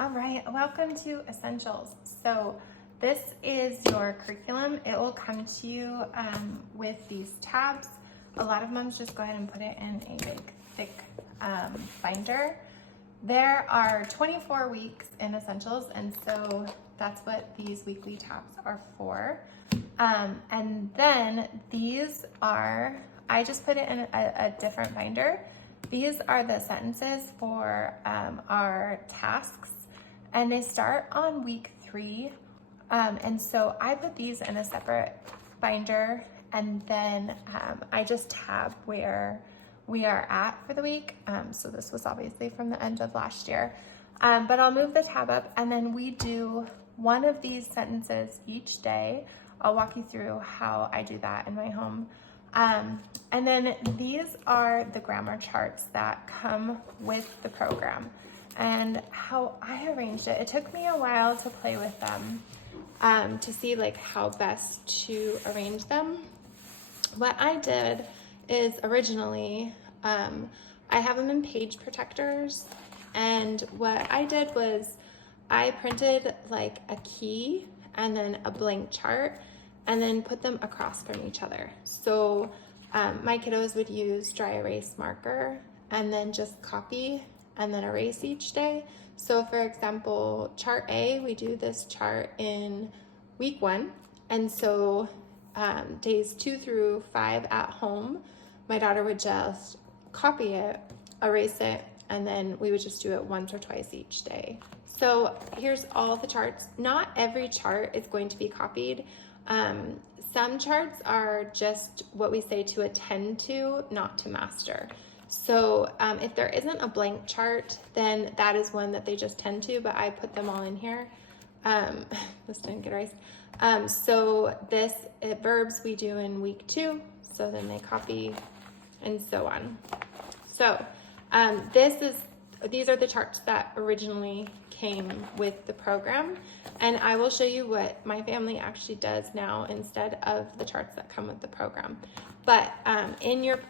All right, welcome to Essentials. So this is your curriculum. It will come to you with these tabs. A lot of moms just go ahead and put it in a big, thick binder. There are 24 weeks in Essentials, and so that's what these weekly tabs are for. And then these are, I just put it in a different binder. These are the sentences for our tasks, and they start on week 3. And so I put these in a separate binder, and then I just tab where we are at for the week. So this was obviously from the end of last year, but I'll move the tab up, and then we do one of these sentences each day. I'll walk you through how I do that in my home. And then these are the grammar charts that come with the program. And how I arranged it, it took me a while to play with them, to see like how best to arrange them. What I did is originally, I have them in page protectors, and what I did was I printed like a key and then a blank chart and then put them across from each other. So my kiddos would use dry erase marker and then just copy and then erase each day. So for example, chart A, we do this chart in week 1. And so days 2 through 5 at home, my daughter would just copy it, erase it, and then we would just do it once or twice each day. So here's all the charts. Not every chart is going to be copied. Some charts are just what we say to attend to, not to master. So if there isn't a blank chart, then that is one that they just tend to, but I put them all in here. This didn't get erased. So this verbs we do in week 2, so then they copy and so on. So these are the charts that originally came with the program, and I will show you what my family actually does now instead of the charts that come with the program. But in your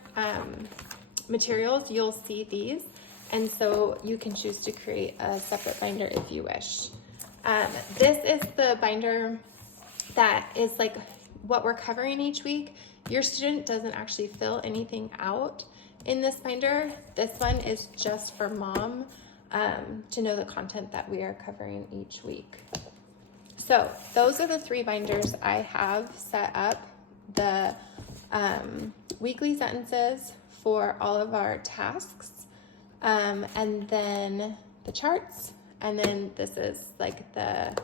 materials, you'll see these, and so you can choose to create a separate binder if you wish. This is the binder that is like what we're covering each week. Your student doesn't actually fill anything out in this binder. This one is just for mom to know the content that we are covering each week. So those are the 3 binders I have set up. The weekly sentences for all of our tasks, and then the charts, and then this is like the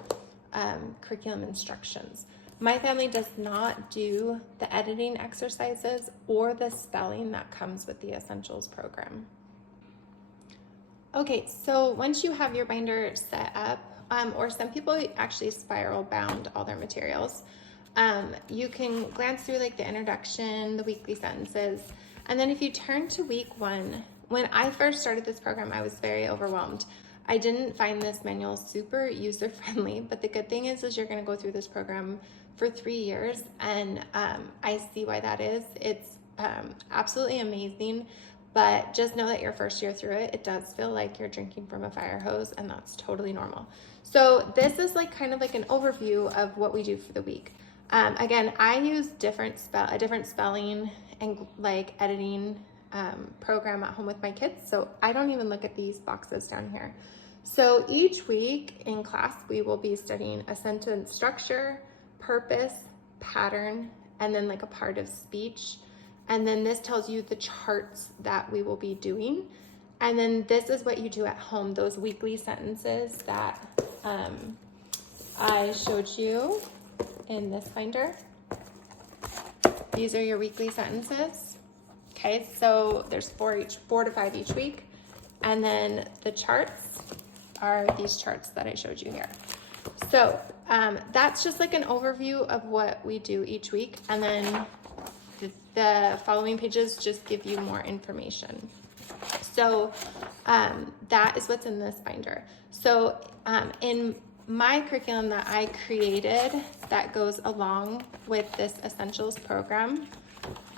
curriculum instructions. My family does not do the editing exercises or the spelling that comes with the Essentials program. Okay, so once you have your binder set up, or some people actually spiral bound all their materials, you can glance through like the introduction, the weekly sentences, and then if you turn to week 1, when I first started this program, I was very overwhelmed. I didn't find this manual super user-friendly, but the good thing is you're gonna go through this program for 3 years, and I see why that is. It's absolutely amazing, but just know that your first year through it, it does feel like you're drinking from a fire hose, and that's totally normal. So this is like kind of like an overview of what we do for the week. Again, I use a different spelling and like editing program at home with my kids, so I don't even look at these boxes down here. So each week in class, we will be studying a sentence structure, purpose, pattern, and then like a part of speech. And then this tells you the charts that we will be doing. And then this is what you do at home, those weekly sentences that I showed you in this binder. These are your weekly sentences. Okay, so there's 4 to 5 each week. And then the charts are these charts that I showed you here. So that's just like an overview of what we do each week. And then the following pages just give you more information. So that is what's in this binder. So in my curriculum that I created that goes along with this Essentials program,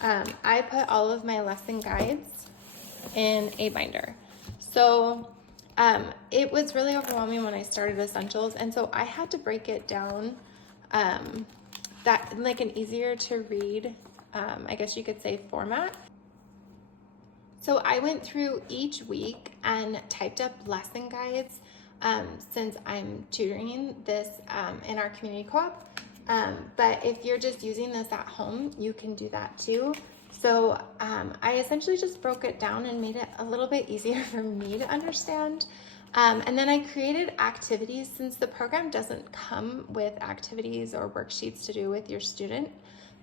I put all of my lesson guides in a binder. So It was really overwhelming when I started Essentials, and so I had to break it down that like an easier to read, I guess you could say, format. So I went through each week and typed up lesson guides since I'm tutoring this in our community co-op. But if you're just using this at home, you can do that too. So I essentially just broke it down and made it a little bit easier for me to understand. And then I created activities since the program doesn't come with activities or worksheets to do with your student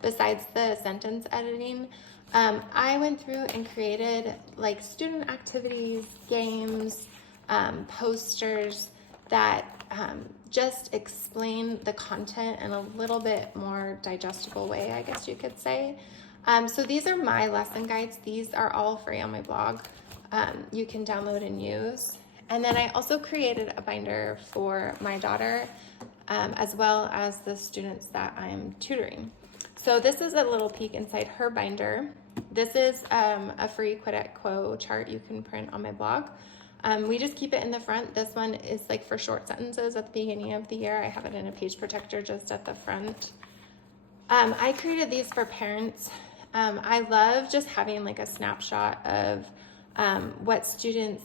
besides the sentence editing. I went through and created like student activities, games, posters that just explain the content in a little bit more digestible way, I guess you could say. So these are my lesson guides. These are all free on my blog. You can download and use. And then I also created a binder for my daughter, as well as the students that I'm tutoring. So this is a little peek inside her binder. This is a free 𝙀𝙧𝙀𝙀 chart you can print on my blog. We just keep it in the front. This one is like for short sentences at the beginning of the year. I have it in a page protector just at the front. I created these for parents. I love just having like a snapshot of what students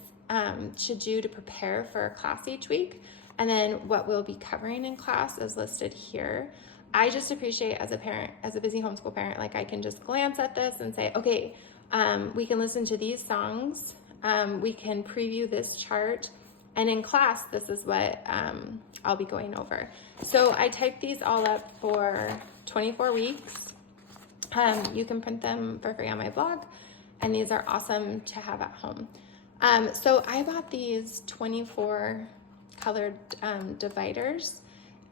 should do to prepare for a class each week, and then what we'll be covering in class is listed here. I just appreciate as a parent, as a busy homeschool parent, like I can just glance at this and say, okay, we can listen to these songs, we can preview this chart, and in class, this is what I'll be going over. So I typed these all up for 24 weeks. You can print them for free on my blog, and these are awesome to have at home. So I bought these 24 colored dividers,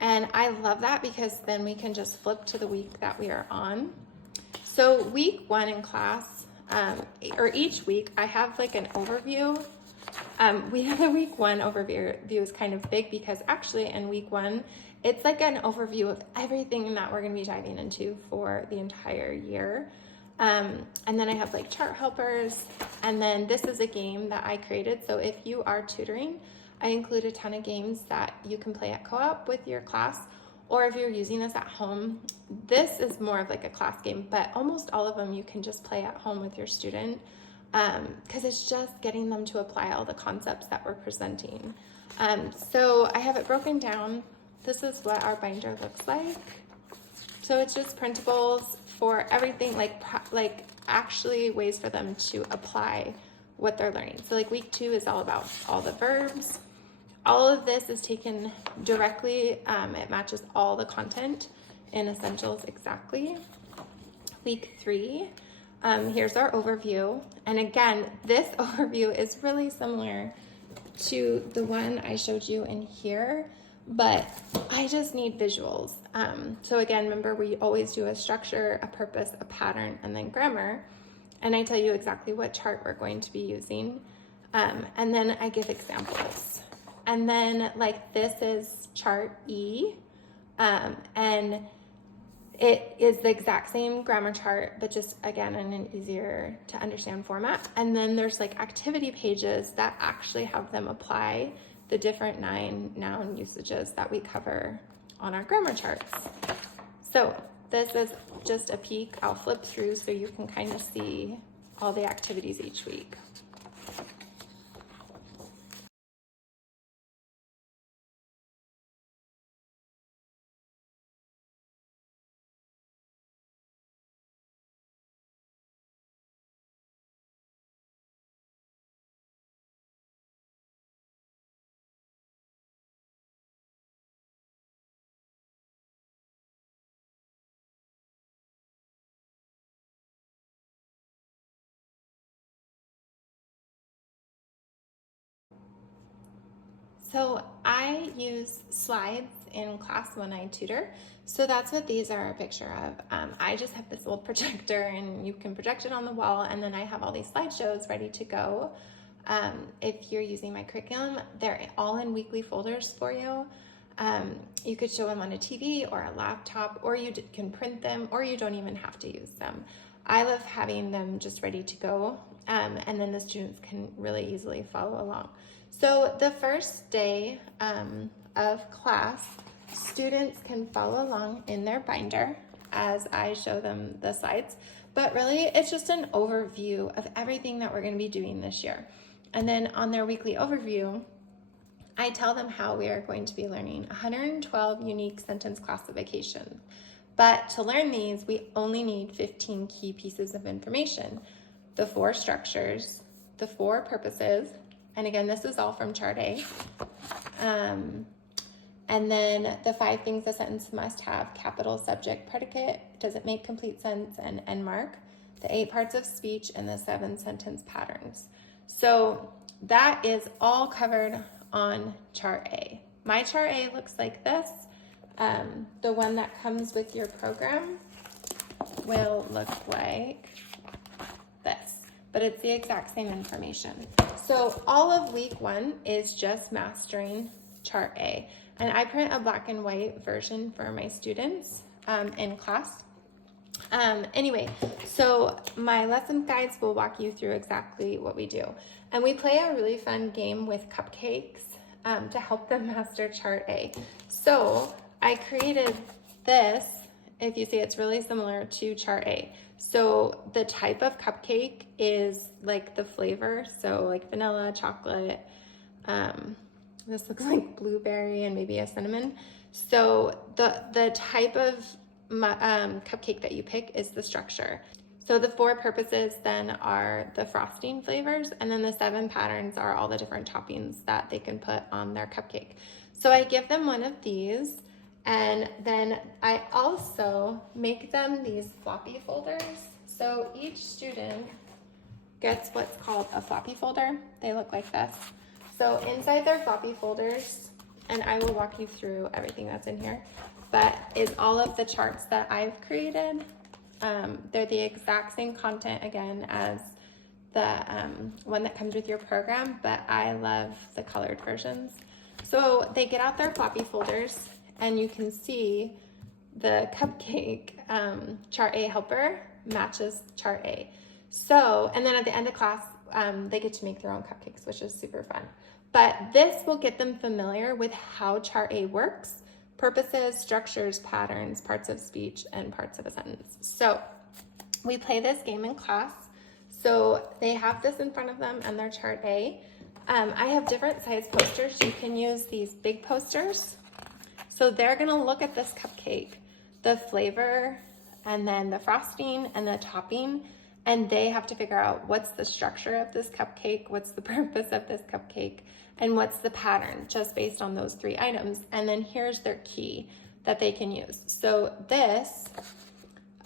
and I love that because then we can just flip to the week that we are on. So week 1 in class, or each week, I have like an overview. We have a week 1 overview is kind of big because actually in week 1, it's like an overview of everything that we're going to be diving into for the entire year. And then I have like chart helpers, and then this is a game that I created. So if you are tutoring, I include a ton of games that you can play at co-op with your class, or if you're using this at home, this is more of like a class game, but almost all of them you can just play at home with your student, because it's just getting them to apply all the concepts that we're presenting. So I have it broken down. This is what our binder looks like. So it's just printables for everything, like actually ways for them to apply what they're learning. So like week 2 is all about all the verbs. All of this is taken directly, it matches all the content in Essentials exactly. Week 3, here's our overview. And again, this overview is really similar to the one I showed you in here, but I just need visuals. So again, remember we always do a structure, a purpose, a pattern, and then grammar. And I tell you exactly what chart we're going to be using. And then I give examples. And then like this is chart E, and it is the exact same grammar chart, but just again in an easier to understand format. And then there's like activity pages that actually have them apply the different 9 noun usages that we cover on our grammar charts. So this is just a peek. I'll flip through so you can kind of see all the activities each week. So I use slides in class when I tutor. So that's what these are a picture of. I just have this old projector and you can project it on the wall, and then I have all these slideshows ready to go. If you're using my curriculum, they're all in weekly folders for you. You could show them on a TV or a laptop, or you can print them, or you don't even have to use them. I love having them just ready to go, and then the students can really easily follow along. So the first day of class, students can follow along in their binder as I show them the slides, but really it's just an overview of everything that we're going to be doing this year. And then on their weekly overview, I tell them how we are going to be learning 112 unique sentence classifications. But to learn these, we only need 15 key pieces of information: the 4 structures, the 4 purposes, and again, this is all from Chart A. And then the 5 things a sentence must have: capital, subject, predicate, does it make complete sense, and end mark, the 8 parts of speech, and the 7 sentence patterns. So that is all covered on Chart A. My Chart A looks like this. The one that comes with your program will look like this, but it's the exact same information. So all of week 1 is just mastering Chart A. And I print a black and white version for my students in class. Anyway, so my lesson guides will walk you through exactly what we do. And we play a really fun game with cupcakes to help them master Chart A. So I created this. If you see, it's really similar to Chart A. So the type of cupcake is like the flavor, so like vanilla, chocolate, this looks like blueberry and maybe a cinnamon. So the type of cupcake that you pick is the structure. So the 4 purposes then are the frosting flavors, and then the 7 patterns are all the different toppings that they can put on their cupcake. So I give them one of these, and then I also make them these floppy folders. So each student gets what's called a floppy folder. They look like this. So inside their floppy folders, and I will walk you through everything that's in here, but is all of the charts that I've created. They're the exact same content again as the one that comes with your program, but I love the colored versions. So they get out their floppy folders, and you can see the cupcake Chart A helper matches Chart A. So, and then at the end of class, they get to make their own cupcakes, which is super fun. But this will get them familiar with how Chart A works: purposes, structures, patterns, parts of speech, and parts of a sentence. So we play this game in class. So they have this in front of them and their Chart A. I have different size posters. You can use these big posters. So they're gonna look at this cupcake, the flavor, and then the frosting and the topping, and they have to figure out what's the structure of this cupcake, what's the purpose of this cupcake, and what's the pattern, just based on those 3 items. And then here's their key that they can use. So this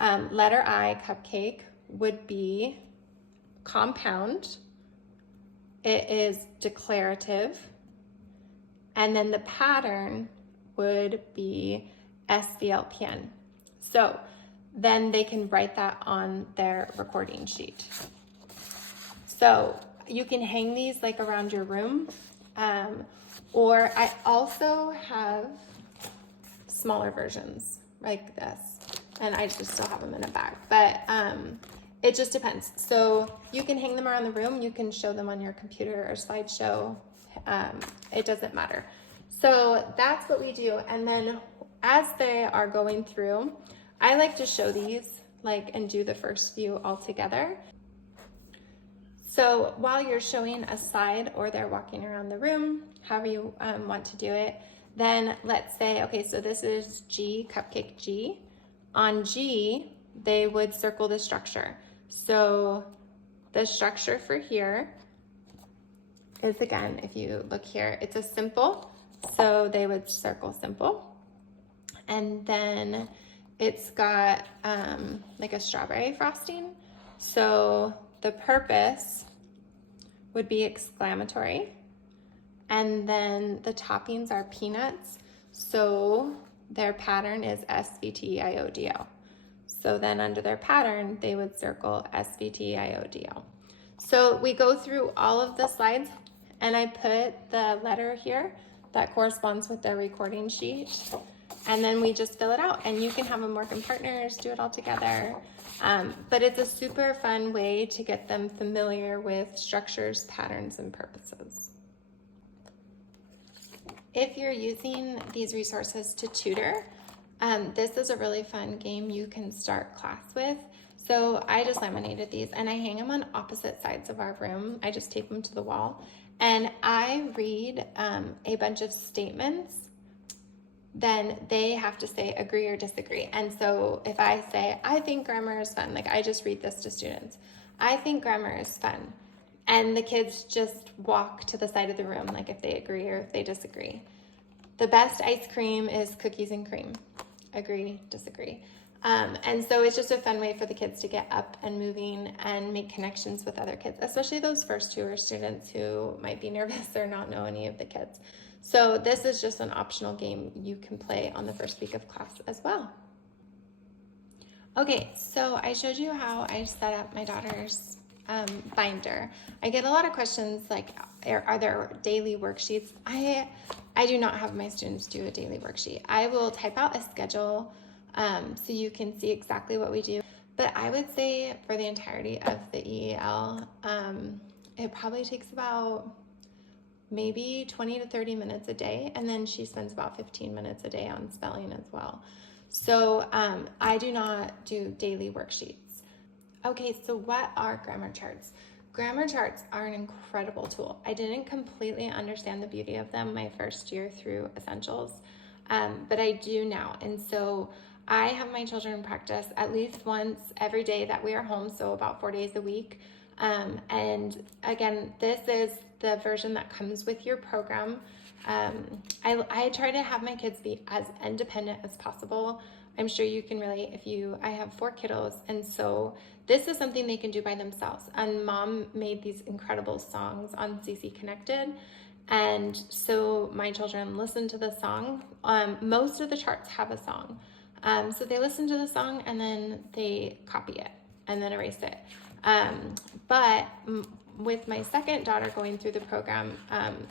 letter I cupcake would be compound. It is declarative. And then the pattern would be SVLPN. So then they can write that on their recording sheet. So you can hang these like around your room, or I also have smaller versions like this, and I just still have them in a bag, but it just depends. So you can hang them around the room, you can show them on your computer or slideshow, it doesn't matter. So that's what we do. And then as they are going through, I like to show these and do the first few all together. So while you're showing a slide or they're walking around the room, however you want to do it, then let's say, okay, so this is G, cupcake G. On G, they would circle the structure. So the structure for here is, again, if you look here, it's a simple. So they would circle simple. And then it's got like a strawberry frosting. So the purpose would be exclamatory. And then the toppings are peanuts. So their pattern is SVTIODL. So then under their pattern, they would circle SVTIODL. So we go through all of the slides, and I put the letter here that corresponds with the recording sheet. And then we just fill it out, and you can have them work in partners, do it all together. But it's a super fun way to get them familiar with structures, patterns, and purposes. If you're using these resources to tutor, this is a really fun game you can start class with. So I just laminated these and I hang them on opposite sides of our room. I just tape them to the wall and I read a bunch of statements. Then they have to say agree or disagree. And so if I say, I think grammar is fun, like I just read this to students. I think grammar is fun. And the kids just walk to the side of the room, like if they agree or if they disagree. The best ice cream is cookies and cream. Agree, disagree. And so it's just a fun way for the kids to get up and moving and make connections with other kids, especially those first tour students who might be nervous or not know any of the kids. So this is just an optional game you can play on the first week of class as well. Okay, so I showed you how I set up my daughter's binder. I get a lot of questions like, are there daily worksheets? I do not have my students do a daily worksheet. I will type out a schedule so you can see exactly what we do. But I would say for the entirety of the EEL, it probably takes about maybe 20 to 30 minutes a day, and then she spends about 15 minutes a day on spelling as well. So I do not do daily worksheets. Okay, so what are grammar charts? Grammar charts are an incredible tool. I didn't completely understand the beauty of them my first year through Essentials, but I do now. And so I have my children practice at least once every day that we are home, so about 4 days a week. And again, this is the version that comes with your program. I try to have my kids be as independent as possible. I'm sure you can relate I have 4 kiddos, and so this is something they can do by themselves. And Mom made these incredible songs on CC Connected, and so my children listen to the song. Most of the charts have a song. So they listen to the song and then they copy it and then erase it. But with my second daughter going through the program,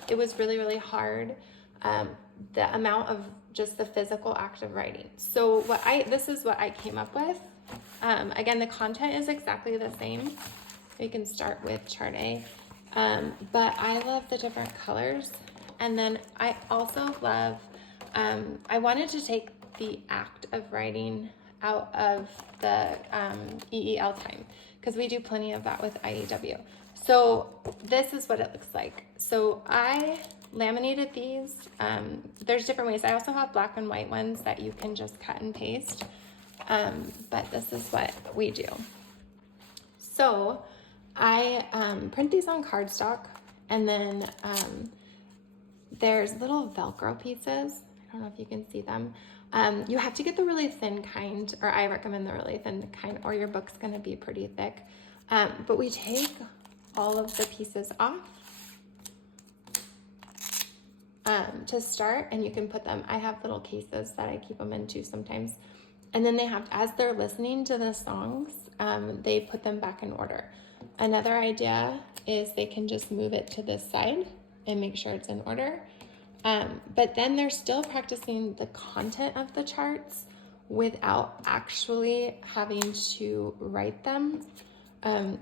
it was really, really hard, the amount of just the physical act of writing. So this is what I came up with. Again, the content is exactly the same. We can start with chart A, but I love the different colors. And then I also love, I wanted to take the act of writing out of the EEL time, because we do plenty of that with IEW. So this is what it looks like. So I laminated these. There's different ways. I also have black and white ones that you can just cut and paste. But this is what we do. So I print these on cardstock, and then there's little Velcro pieces. I don't know if you can see them. You have to get the really thin kind, or I recommend the really thin kind, or your book's gonna be pretty thick. But we take all of the pieces off to start, and you can put them, I have little cases that I keep them into sometimes. And then they have, as they're listening to the songs, they put them back in order. Another idea is they can just move it to this side and make sure it's in order. But then they're still practicing the content of the charts without actually having to write them.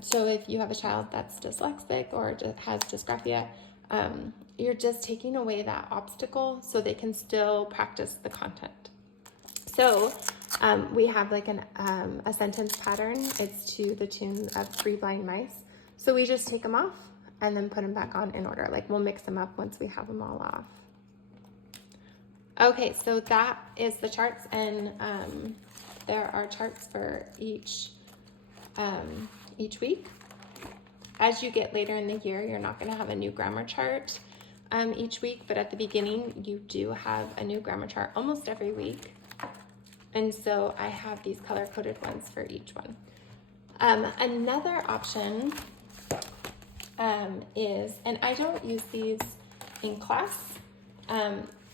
So if you have a child that's dyslexic or has dysgraphia, you're just taking away that obstacle so they can still practice the content. So we have like a sentence pattern. It's to the tune of 3 Blind Mice. So we just take them off and then put them back on in order. Like we'll mix them up once we have them all off. Okay, so that is the charts, and there are charts for each week. As you get later in the year, you're not going to have a new grammar chart each week, but at the beginning, you do have a new grammar chart almost every week. And so I have these color-coded ones for each one. Another option is, and I don't use these in class.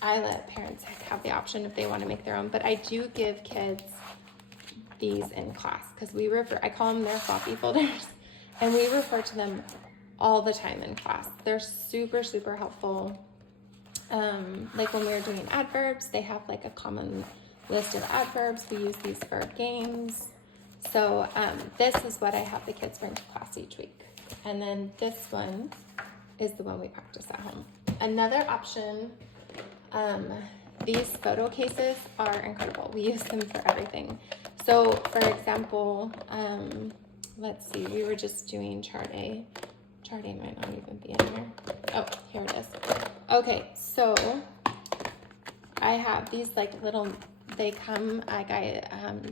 I let parents have the option if they want to make their own, but I do give kids these in class because I call them their floppy folders, and we refer to them all the time in class. They're super, super helpful. Like when we were doing adverbs, they have like a common list of adverbs. We use these for games. So this is what I have the kids bring to class each week. And then this one is the one we practice at home. Another option these photo cases are incredible. We use them for everything. So for example, let's see, we were just doing chart A. Chart A might not even be in here. Oh, here it is. Okay, so I have these like little, they come, like I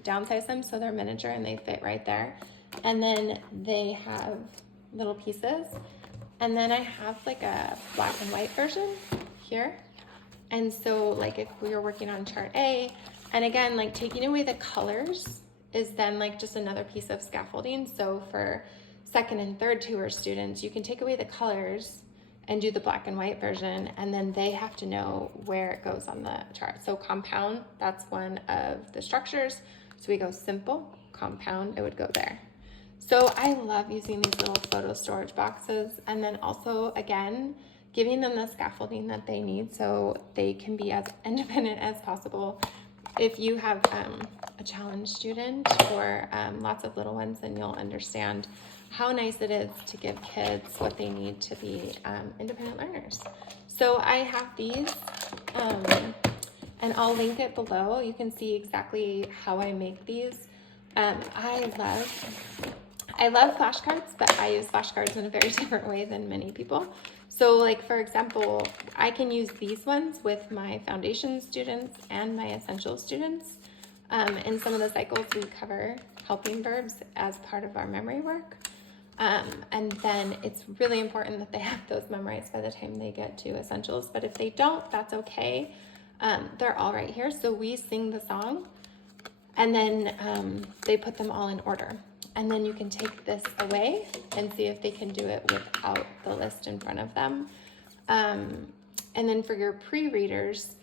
downsize them so they're miniature and they fit right there. And then they have little pieces. And then I have like a black and white version here. And so like if we were working on chart A, and again, like taking away the colors is then like just another piece of scaffolding. So for second and third tour students, you can take away the colors and do the black and white version, and then they have to know where it goes on the chart. So compound, that's one of the structures. So we go simple, compound, it would go there. So I love using these little photo storage boxes, and then also, again, giving them the scaffolding that they need so they can be as independent as possible. If you have a challenge student or lots of little ones, then you'll understand how nice it is to give kids what they need to be independent learners. So I have these, and I'll link it below. You can see exactly how I make these. I love flashcards, but I use flashcards in a very different way than many people. So like, for example, I can use these ones with my foundation students and my essential students. In some of the cycles, we cover helping verbs as part of our memory work. And then it's really important that they have those memorized by the time they get to essentials. But if they don't, that's okay. They're all right here. So we sing the song, and then they put them all in order. And then you can take this away and see if they can do it without the list in front of them. And then for your pre-readers,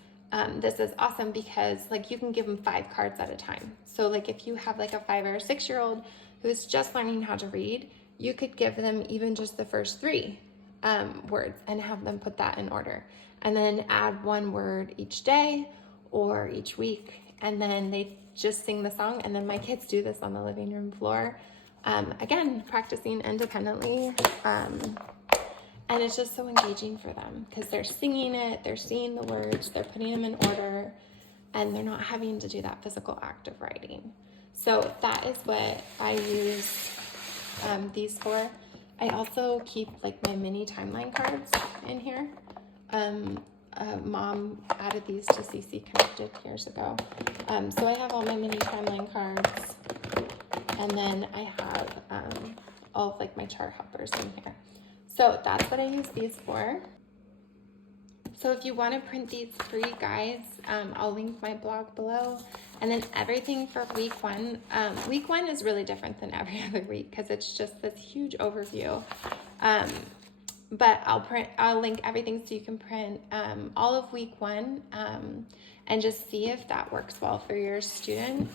this is awesome because like you can give them 5 cards at a time. So like if you have like a 5 or 6-year-old who's just learning how to read, you could give them even just the first 3 words and have them put that in order. And then add 1 word each day or each week. And then they just sing the song. And then my kids do this on the living room floor. Again, practicing independently. And it's just so engaging for them because they're singing it, they're seeing the words, they're putting them in order, and they're not having to do that physical act of writing. So that is what I use these for. I also keep like my mini timeline cards in here. Mom added these to CC Connected years ago. So I have all my mini timeline cards, and then I have all of like my chart helpers in here. So that's what I use these for. So if you want to print these free guides, I'll link my blog below. And then everything for week 1. Week 1 is really different than every other week because it's just this huge overview. But I'll link everything so you can print all of week 1 and just see if that works well for your student.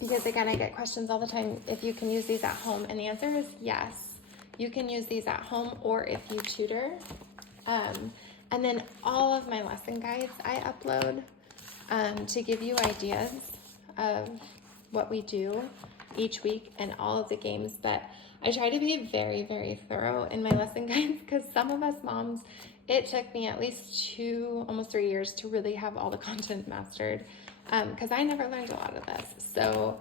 Because again, I get questions all the time if you can use these at home, and the answer is yes. You can use these at home or if you tutor. And then all of my lesson guides I upload to give you ideas of what we do each week and all of the games. But I try to be very, very thorough in my lesson guides because some of us moms, it took me at least 2, almost 3 years to really have all the content mastered because I never learned a lot of this. So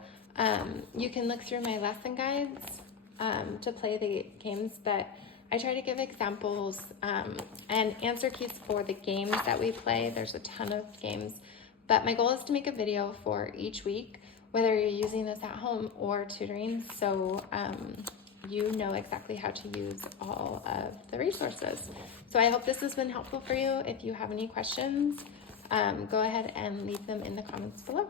you can look through my lesson guides to play the games, but I try to give examples and answer keys for the games that we play. There's a ton of games, but my goal is to make a video for each week, whether you're using this at home or tutoring, so you know exactly how to use all of the resources. So I hope this has been helpful for you. If you have any questions, go ahead and leave them in the comments below.